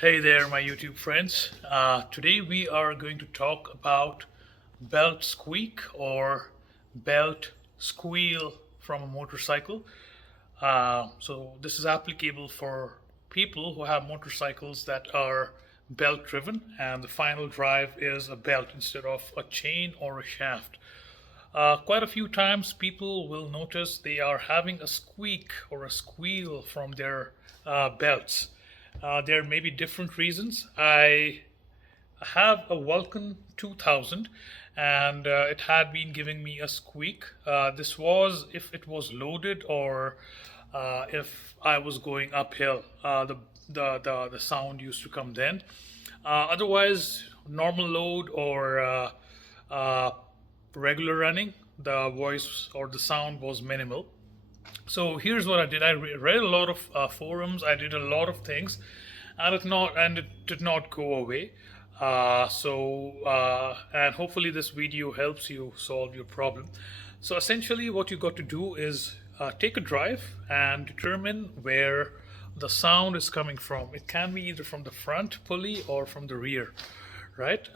Hey there, my YouTube friends. Today we are going to talk about belt squeak or belt squeal from a motorcycle. So this is applicable for people who have motorcycles that are belt driven and the final drive is a belt instead of a chain or a shaft. Quite a few times people will notice they are having a squeak or a squeal from their belts. There may be different reasons. I have a Vulcan 2000 and it had been giving me a squeak. This was if it was loaded or if I was going uphill. The sound used to come then. Otherwise, normal load or uh, regular running, the voice or the sound was minimal. So here's what I did. I read a lot of forums. I did a lot of things, and it did not go away. And hopefully this video helps you solve your problem. So essentially, what you got to do is take a drive and determine where the sound is coming from. It can be either from the front pulley or from the rear, right?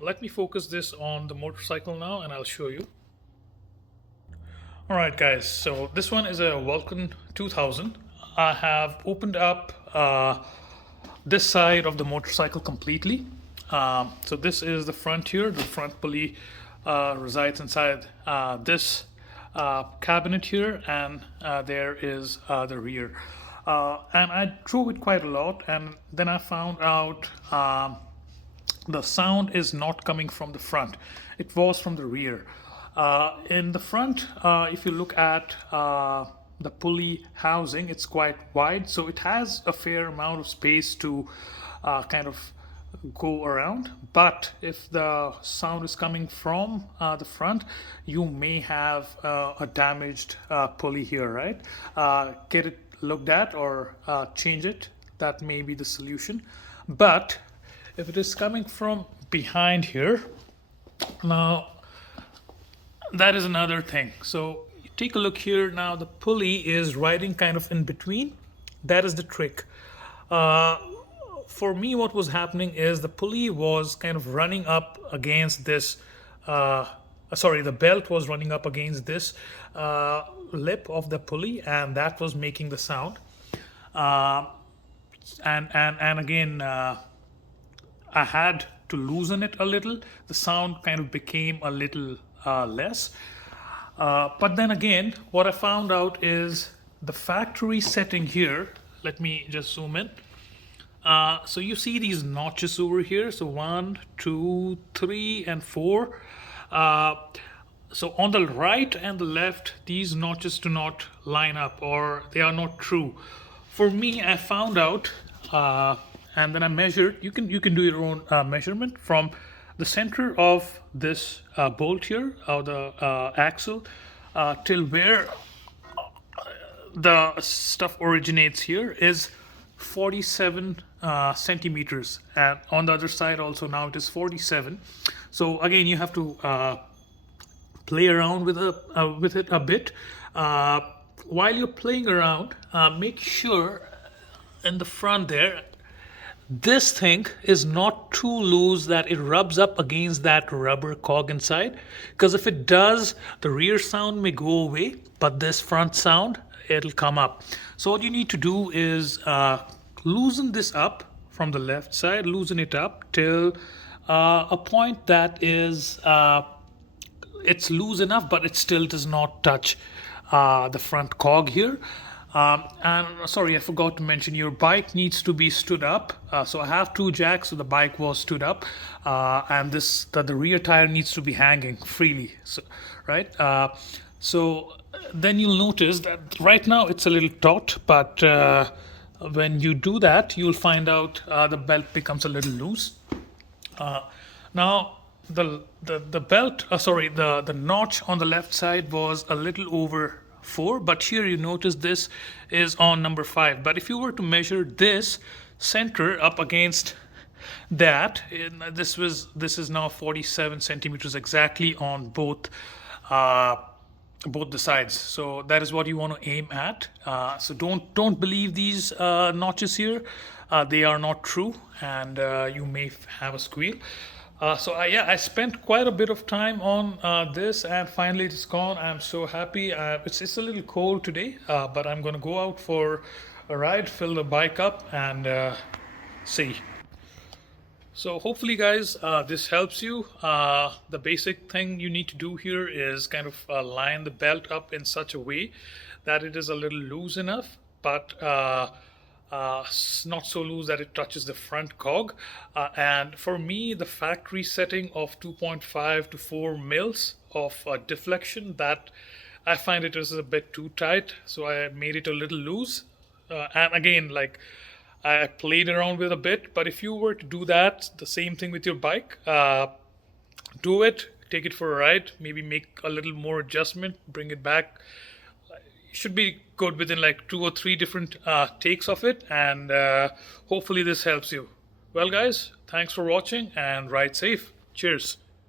Let me focus this on the motorcycle now, and I'll show you. Alright guys, so this one is a Vulcan 2000. I have opened up this side of the motorcycle completely. So this is the front here. The front pulley resides inside this cabinet here, and there is the rear. And I drove it quite a lot, and then I found out the sound is not coming from the front. It was from the rear. In the front, if you look at the pulley housing, it's quite wide, so it has a fair amount of space to kind of go around. But if the sound is coming from the front, you may have a damaged pulley here, right? Get it looked at or change it. That may be the solution. But if it is coming from behind here, now that is another thing. So you take a look here. Now the pulley is riding kind of in between. That is the trick. For me, what was happening is the pulley was kind of running up against this. The belt was running up against this lip of the pulley, and that was making the sound. And again, I had to loosen it a little. The sound kind of became a little less. But then again, what I found out is the factory setting here. Let me just zoom in. So you see these notches over here. So 1, 2, 3, and 4. So on the right and the left, these notches do not line up, or they are not true. For me, I found out, and then I measured. You can do your own measurement from the center of this bolt here, or the axle, till where the stuff originates here is 47 centimeters, and on the other side also now it is 47. So again, you have to play around with it a bit. While you're playing around, make sure in the front there, this thing is not too loose that it rubs up against that rubber cog inside, because if it does, the rear sound may go away, but this front sound, it'll come up. So what you need to do is loosen this up from the left side, loosen it up till a point that is it's loose enough, but it still does not touch the front cog here. And sorry, I forgot to mention, your bike needs to be stood up. So I have 2 jacks, so the bike was stood up, and the rear tire needs to be hanging freely. So, right? So then you'll notice that right now it's a little taut, but when you do that, you'll find out the belt becomes a little loose. Now the belt, the notch on the left side was a little over 4, but here you notice this is on number 5. But if you were to measure this center up against that, this is now 47 centimeters exactly on both both the sides. So that is what you want to aim at. So don't believe these notches here. They are not true, and you may have a squeal. Yeah, I spent quite a bit of time on this, and finally it's gone. I'm so happy. It's a little cold today, but I'm gonna go out for a ride, fill the bike up, and see. So hopefully guys, this helps you. The basic thing you need to do here is kind of line the belt up in such a way that it is a little loose enough, but not so loose that it touches the front cog. And for me, the factory setting of 2.5 to 4 mils of deflection, that I find it is a bit too tight, so I made it a little loose. And again, like, I played around with a bit, but if you were to do that, the same thing with your bike, do it, take it for a ride, maybe make a little more adjustment, bring it back. You should be good within like 2 or 3 different takes of it, and hopefully this helps you. Well guys, thanks for watching and ride safe. Cheers.